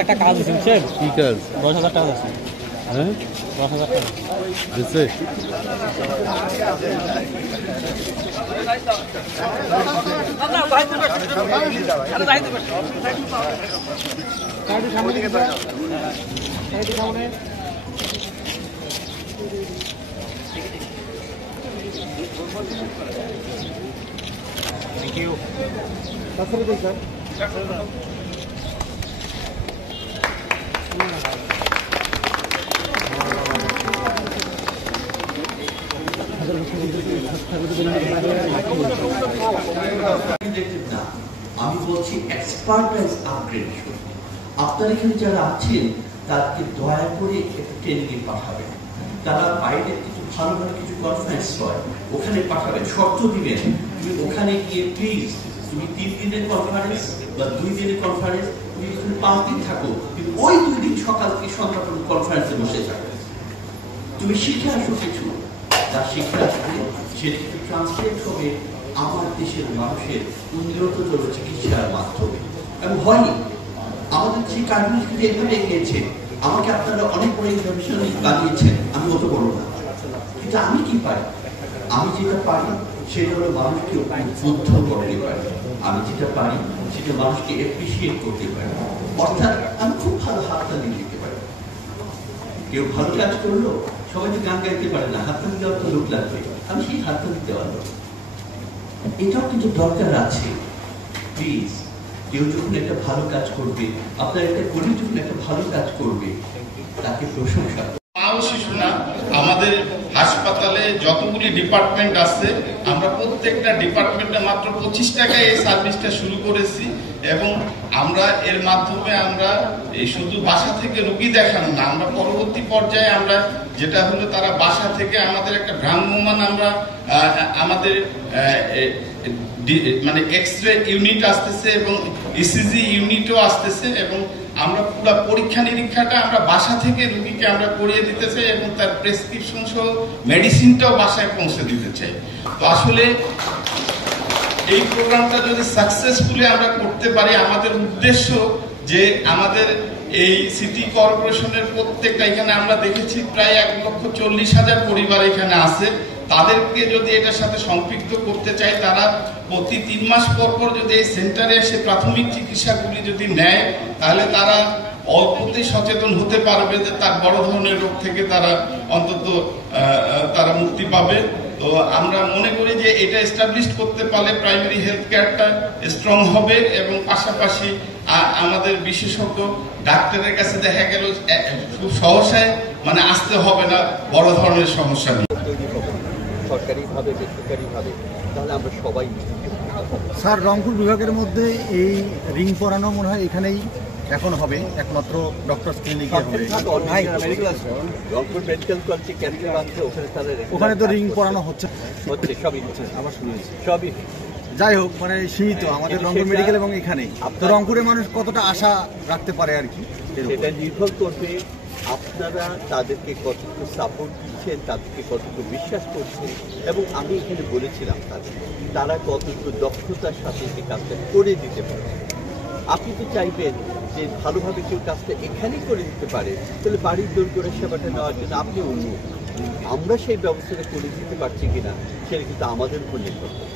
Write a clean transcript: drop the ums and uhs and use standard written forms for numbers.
একটা কাজ আছে বুঝছেন? কি কাজ? 10,000 টাকা আছে। হ্যাঁ 10,000 টাকা দিচ্ছে। Thank you. আমি বলছি এক্সপার্টাইজ আপগ্রেড। আপনার এখানে যারা আছেন তাদেরকে দয়া করে একটা ট্রেনিংয়ে পাঠাবেন। তারা বাইরে কিছু ভালো ভালো কিছু কনফারেন্স হয় ওখানে পাঠাবেন, শর্ত দিবেন তুমি ওখানে গিয়ে প্লিজ তুমি 3 দিনের কনফারেন্স বা 2 দিনের কনফারেন্স, তুমি 5 দিন থাকো, কিন্তু ওই 2 দিন সকাল থেকে সন্ধ্যা পর্যন্ত কনফারেন্সে বসে থাকবে। তুমি শিখে আসো কিছু, যা শিখে আসবে সেটা কিন্তু ট্রান্সলেট হবে আমার দেশের মানুষের উন্নততর চিকিৎসার মাধ্যমে। এবং হয়নি, আমাদের যে কাজগুলো কিন্তু এভাবে এগিয়েছে। আমাকে আপনারা অনেক বড় ইনফরমেশন বানিয়েছেন, আমি অত বড় না, কিন্তু আমি কি পারি? আমি যেটা পারি সেটা হলো মানুষকে উদ্বুদ্ধ করতে পারি। আমি যেটা পারি সেটা মানুষকে অ্যাপ্রিসিয়েট করতে পারি। অর্থাৎ আমি খুব ভালো হাততালি দিতে পারি। কেউ ভালো কাজ করলো, সবাই তো গান গাইতে পারে না, হাততালি দেওয়ার তো লোক লাগবে, আমি সেই হাততালি দেওয়ার লোক। এটাও কিন্তু দরকার আছে। প্লিজ, কেউ যখন একটা ভালো কাজ করবে, আপনার একটা কলিগ যখন একটা ভালো কাজ করবে, তাকে প্রশংসা। মা ও শিশু না, আমাদের হাসপাতালে যতগুলি ডিপার্টমেন্ট আছে আমরা প্রত্যেকটা ডিপার্টমেন্টে মাত্র 25 টাকায় এই সার্ভিসটা শুরু করেছি। এবং আমরা এর মাধ্যমে আমরা এই শুধু বাসা থেকে রোগী দেখানো না, আমরা পরবর্তী পর্যায়ে আমরা যেটা হলো তারা বাসা থেকে আমাদের একটা ভ্রাম্যমান আমরা আমাদের মানে এক্সরে ইউনিট আসতেছে এবং ইসিজি ইউনিটও আসতেছে এবং আমরা পুরো পরীক্ষা নিরীক্ষাটা আমরা বাসা থেকে রোগীকে আমরা করিয়ে দিতে চাই এবং তার প্রেসক্রিপশন সহ মেডিসিনটাও বাসায় পৌঁছে দিতে চাই। তো আসলে এই প্রোগ্রামটা যদি সাকসেসফুলি আমরা করতে পারি, আমাদের উদ্দেশ্য যে আমাদের এই সিটি কর্পোরেশনের প্রত্যেকটা, এখানে আমরা দেখেছি প্রায় 1,40,000 পরিবার এখানে আছে, তাদেরকে যদি এটার সাথে সম্পৃক্ত করতে চাই, তারা প্রতি 3 মাস পর পর যদি এই সেন্টারে এসে প্রাথমিক চিকিৎসাগুলি যদি নেয়, তাহলে তারা অল্পতেই সচেতন হতে পারবে যে তার বড় ধরনের রোগ থেকে তারা অন্তত তারা মুক্তি পাবে। তো আমরা মনে করি যে এটা এস্টাবলিশ করতে পারলে প্রাইমারি হেলথ কেয়ারটা স্ট্রং হবে এবং পাশাপাশি আমাদের বিশেষজ্ঞ ডাক্তারের কাছে দেখা গেল খুব সহসায় মানে আসতে হবে না বড় ধরনের সমস্যা নিয়ে। সরকারিভাবে বেসরকারিভাবে, তাহলে আমরা সবাই। স্যার, রংপুর বিভাগের মধ্যে এই রিং পরানো মনে হয় এখানেই এখন হবে, একমাত্র ডক্টর ক্লিনিকে হবে। রংপুর মেডিকেল কলেজে ক্যান্সার আছে, ওখানে তো রিং পরানো হচ্ছে, সবই হচ্ছে, আবার শুরু হয়েছে সবই। যাই হোক, মানে সীমিত আমাদের রংপুর মেডিকেল এবং এখানেই। তো রংপুরের মানুষ কতটা আশা রাখতে পারে আর কি, সেটা নির্ভর করবে আপনারা তাদেরকে কতটুকু সাপোর্ট দিচ্ছেন, তাদেরকে কতটুকু বিশ্বাস করছেন, এবং আমি এখানে বলেছিলাম তারা কতটুকু দক্ষতার সাথে এই কাজটা করে দিতে পারে। আপনি তো চাইবেন যে ভালোভাবে কেউ কাজটা এখানেই করে দিতে পারে, তাহলে বাড়ির দৌড় করে সেবাটা নেওয়ার জন্য আপনি উন্মুখ। আমরা সেই ব্যবস্থাটা করে দিতে পারছি কিনা সেটা কিন্তু আমাদের উপর নির্ভর করে।